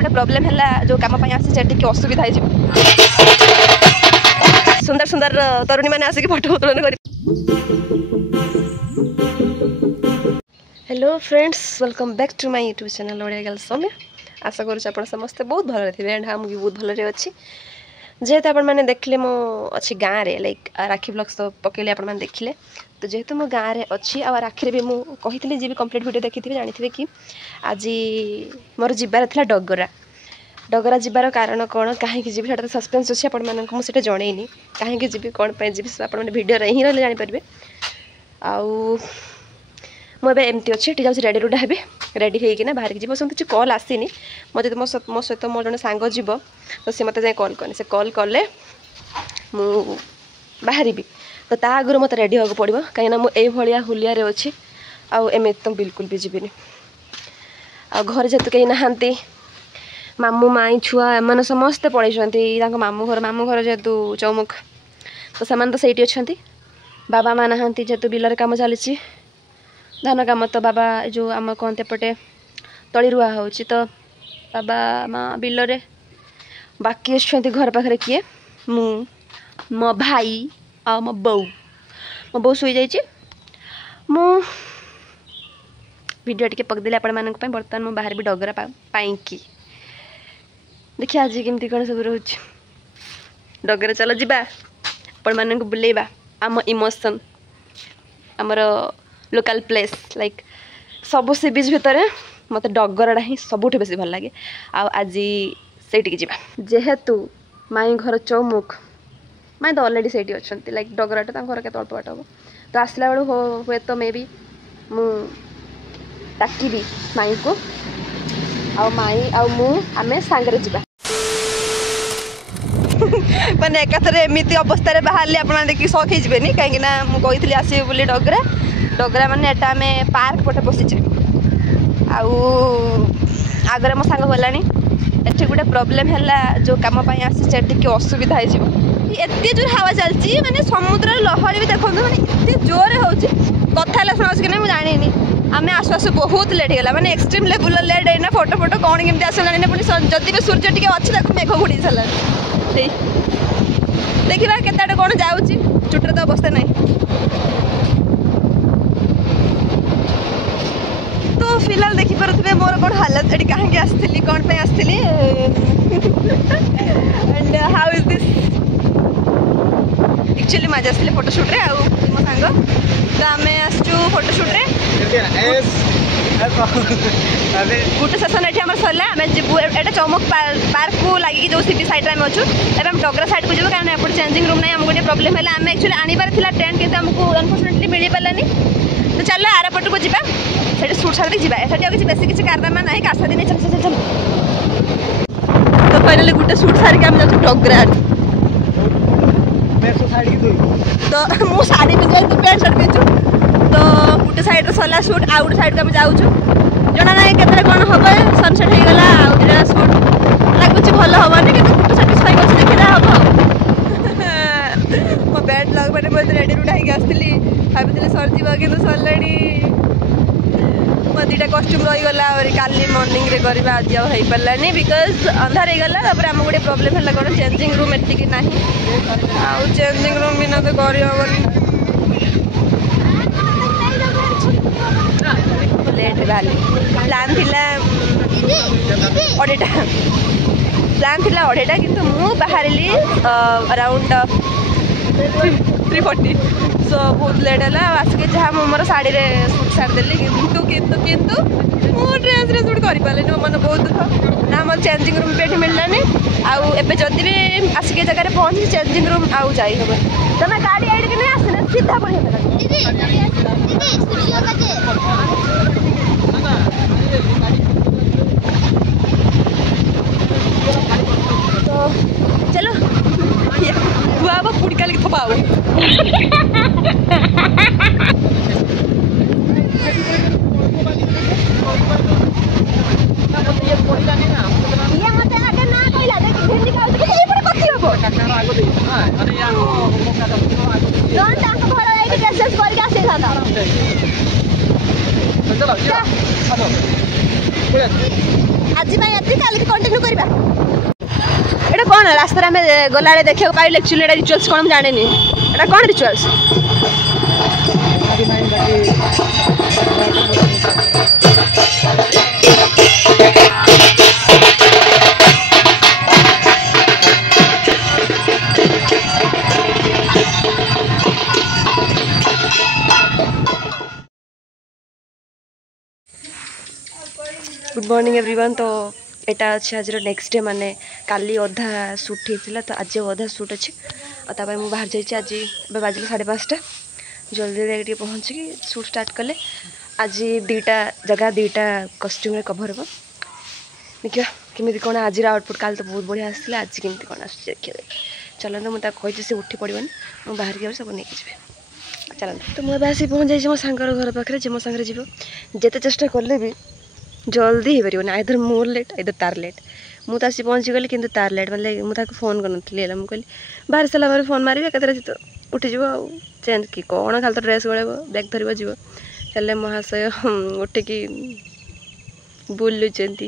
गोटे प्रोब्लेम है जो कम आसी टी असुविधा हो सुंदर सुंदर तरुणी मैंने आसिक फोटो उत्तोलन कर। Hello friends, welcome back to my YouTube channel Odia girl Soumya. आशा करूँ समस्ते बहुत भल थे एंड हम भी बहुत भल अच्छी। जेहेतु आपण मैंने देखले मो अच्छी गाँव में लाइक राखी ब्लॉग्स तो पकेले आपण मैंने देखिले। तो जेहेतु मो गाँव में अच्छी आ राखी भी मुझे जी भी कंप्लीट वीडियो देखी थे जानी कि आज मोर जीवार था डगरा डगरा जीवार कारण कौन कहीं जी तो सस्पेंस अच्छी आपण मानक मुझे जनईनी कहीं जी कौन जी आपने वीडियो ही रही जानीपारे। आउ मुझे एमती अच्छे जाऊँ रेडी रूडा हे रेडी होना बाहर की सब किसी कल आसीनी मत मो सहित मो जन सांग जीव तो सी मत जाए कल कने से कल कले मु बाहरी तो ता आगु मत रेडी होगा पड़ो कहीं मुझे हुलिया अच्छी आम तो बिल्कुल भी जीविनी आ घर जेतु कहीं नहांती मामू माई छुआ एम समस्ते पड़े मामू घर जेहेतु चौमुख तो से सही अच्छा बाबा माँ नहांती जेहेतु बिलर काम चली धान काम तो बाबा जो आम कहते पटे तली रुआ हो तो बाबा माँ बिलरे बाकी अच्छे घर पाखे किए मो भाई आ मो बो शुई जाइए मु वीडियो टी पकदेली आपण मान बर्तमान मु बाहर भी डगरा पाई देखिए आज केमती कौन सब रोच डगरा चलो जीवा आपण मान बुलेबा आम इमोशन आमर लोकल प्लेस लाइक सबू सी बीच भितर मत डगरटा ही सबुठ बेसी भल लगे। आज से जेहेतु माई घर चौमुख माई तो अलरेडी से अच्छा लाइक डगराटा घर के अल्प बाट हम तो आसला बेलू हुए तो मे बी डाकिबी माई को माई आमे सांगरे जीवा मैंने एकाथर एमती अवस्था बाहर आप देखिए शौक होनी कहीं मुझे आसबे बोली डगरा डगरा माने एटा आम पार्क पटे बसीचे आगरे मो सांग गलानी एठी गोटे प्रोब्लेम है जो कम आसी टी असुविधा हो एत जोर हवा चलती माने समुद्र लहरी भी देखो माने एत जोर हो कथा शुणा कि नहीं जानी आम आसु आसु बहुत लेट होगा माने एक्सट्रीम लेवल लेट है ना फोटो फोटो कौन केमती आस जानी पुणी जदि भी सूर्य टी अच्छी देखो मेघ घुड़ी सारा देखा केते कौन जाऊँगी चुटर तो अवस्था नहीं। तो फिलहाल देखिपे मोर कौन हालत ये कहीं आसती कौन पे आसती and how is this actually मजा आसती फोटोशूट रे मो सांग तो आम आसचु फोटोशूट रे गोटे सेसन ये सरला आम जीवु एटा चौमुख पार्क को लगे जो सी साइड में अच्छु एवं डगरा साइड को जीव कारण एपटे चेंजिंग रूम ना गोटे प्रोब्लेम है आम एक्चुअली आनबार टेंट कि आमको अनफर्चुनेटली मिल पारानी तो चल आर पट को जा सूट सारी जाए किसी बेस किसी कारनामा ना आशा दिन चल चल चल तो फाइनाली गोटे सूट सारिक आम जाऊँ डगरा तो मु शाढ़ी पिंधे तू पैंट सार्ट पिंधु तो गोटे साइड सरला सूट आउ गोटे साइड को आम जाऊँ जना ना के कौन हम सनसेट होगला आउटा सूट लगुच भल हेनी कि गोटे साटिस्फाई कर देखा हम मो बैड लग मैंने बहुत रेडी रूडा आसती भाई सरजी कि सरला मो दुटा कस्ट्यूम रहीगला काली मॉर्निंग रे करवा आज हो पारानी बिकज अंधार होगला आम गोटे प्रोब्लेम है कौन चेंजिंग रूम एतिक ना चेंजिंग रूम बिना तो करहबनी लेट बाहर प्लान थिला अढ़ेटा प्लान थिला अढ़ेटा किंतु मु बाहरली अराउंड 3:40 सो बहुत लेट है आसिक जहाँ मोर शाढ़ी सूट सारिदेली किंतु किंतु किंतु मु ड्रेस रे सूट कर पारे मन बहुत दुख ना मोर चेंजिंग रूम भी मिललानी आउ जदि भी आसिक जगह पहुँची चेंजिंग रूम आउ जाई हम तुम गाड़ी आड़ के नहीं आसने सीधा पड़े तो चलो धुआ पुड़का लिख पाओ आज ये काली कंटिन्यू करवा एटा कौन रास्ता आम गला देखा पाइल एक्चुअली एटा रिचुअल्स कौन जाने एटा कौन रिचुअल्स गुड मॉर्निंग एवरीवन। तो यहाँ अच्छे आज नेक्स्ट डे माने काली अधा सुट होता तो आज अधा सुट अच्छे और मुझे बाहर जाइए आज बाजिले 5:30 जल्दी जाके पहुँचिकी सुट स्टार्ट कले आज 2टा जगह 2टा कस्ट्यूम कभर हम देखिए केमी कौन आज आउटपुट काल तो बहुत बढ़िया आसाला आज केमी कौन आस देखिए चलते मुझे कही से उठी पड़ोनी मुझे बाहर की सब नहीं जी चलते तो मुझे आसी पहुँच जाइए मो सांगर घर पाखे जी मो सांगे जीव जिते चेष्टा कले भी जल्दी हो पार आइदर मोर लेट आइदर तार लेट मुझे तो आसी पहुँची गली कि तार लेट मतलब मुझे फोन करनी है मुझे बाहर सारा फोन मारे एक उठीज चेंज कि कौन खाली तो ड्रेस गड़े बैग धर जीव चले महाशय उठिकी बुलुंट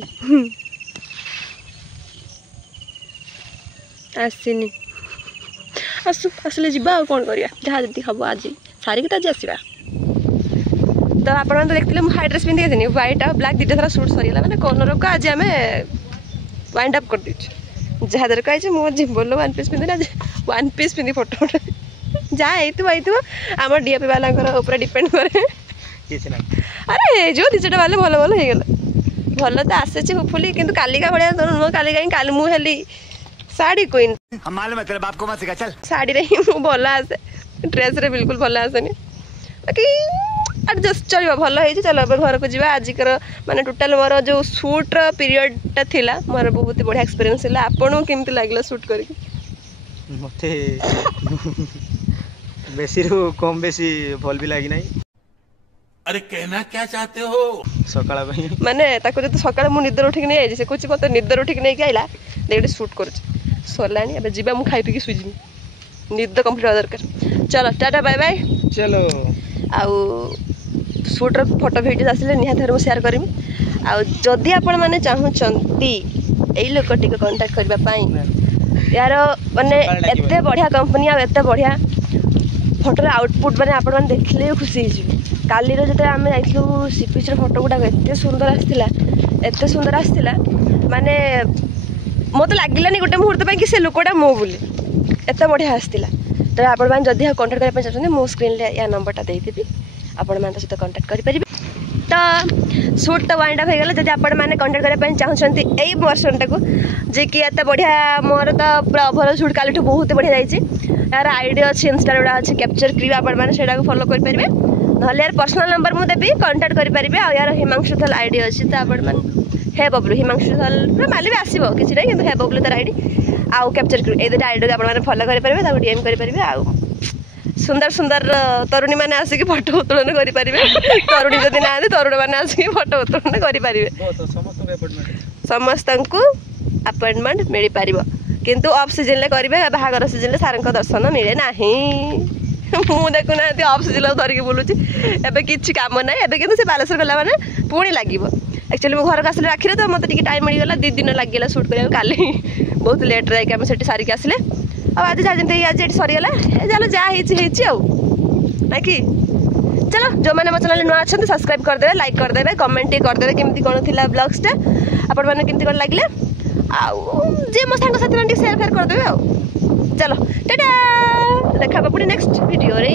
आसनी आसु आसले जा कौन करा जहाँ जी हम आज सारिकी तो आज आसवा तो आप देखते मुझे हाई ड्रेस पिंधि थी व्हाइट और ब्लैक 2टा सारा सूट सरीगला मैंने कॉर्नर को आज आम वाइंड अप कर दीचु जहाँ दर कही मुझे बोलो 1 पीस पिंधि आज 1 पीस पिंधि फोटो जहाँ होती आम डीएपी वाला ऊपर डिपेंड करे अरे जो 2 वाले भल भल हो भल तो आसे होपफुली कि कालिका भाया नुह काली काली मुझे साड़ी क्वीन साड़ी रे भल आसे ड्रेस रे बिल्कुल भल आसेनी बाकी एडजस्ट चलो भल हो चलो घर को जावा आजिकर माने टोटाल मोर जो शूट पीरियडटा थिला मोर बहुत बढ़िया एक्सपीरियंस है आपन केमती लागला शूट करके मते बेसी रो कम बेसी भल भी लागी नाही अरे कहना क्या चाहते हो सकाळ भाई माने ताको जत सकाळ मु निदर उठिक नै आइजे से कुछ मत निदर उठिक नै के आइला देखि शूट कर सरलानी अब जीवा मु खाई पी के सुइजी निद कंप्लीट हो दरकार चलो टाटा बाय बाय चलो आउ शूटर फोटो भिडियो आसिले निहाती भाव शेयर करमी आउ जदि आपण माने चाहूचंती एई लोक टिके कांटेक्ट करबा पाई यार माने एते बढ़िया कंपनी आ एते बढ़िया फोटो आउटपुट माने आपण माने देखले खुशी हिजि काली रो जते आमे आइथलु सीपीच रो फोटो गुडा एते सुंदर आस्थिला माने मते लागिलानी गोटे मुहूर्त पे कि से लोकटा मो बोली एते बढ़िया आस्थिला तो आपण माने जदि कांटेक्ट करबा चाहछन मो स्क्रीन ले या नंबरटा देई देबी आपण माने सहित कांटेक्ट करि परिबे तो शूट तो वाइंड अप हो गला जदि आपण माने कांटेक्ट करबा चाहछन्ती एई पर्सनटा को जे कि एते बढ़िया मोर तो पूरा ओवरऑल शूट काली बहुत बढ़िया जाइछि यार आईडी अछि इंस्टा रे अछि कैप्चर क्री आपण माने सेटा को फॉलो करि परिबे नहले यार पर्सनल नंबर मु देबी कांटेक्ट करि परिबे आ यार हिमांशु थल आईडी अछि त आपण माने हे बबलू हिमांशु थल पूरा माले भी आसीबो किछि नै किंतु हे बबलू तर आईडी आउ कैप्चर क्री ए दुटा आईडी को आपण माने फॉलो करि परिबे ता डीएम करि परिबे आउ सुंदर सुंदर तरुणी मैंने आसिक फोटो उत्तोलन करें तरुणी जदि ना तरुण मैंने आसिक फोटो उत्तोलन करें समस्त को अपॉइंटमेंट मिल पार किंतु ऑफ सीजन करेंगे बाहागर सीजन सार दर्शन मिले ना मुझे देखुना ऑफ सीजन धरिकी बुलूची एवं किसी कम ना एवं कि बालेश्वर गला मैंने पुणी लगे एक्चुअली मो घर को आसले राखी तो मतलब टाइम मिलगला 2 दिन लगे शूट करा काली बहुत लेट जाके सारिक आसले आज जहाँ जमी आज ये सरीगला चलो जहाँ ना कि चलो जो मैंने मो चैनल नुआ अच्छा सब्सक्राइब करदे लाइक करदे कमेंट करदे केमती कौन थी ब्लॉग्सटा आपण मैंने केमती कौन लगे जे मो सांग साथी मैंने शेयर करदे चलो टाटा देखा पुणी नेक्स्ट वीडियो रे।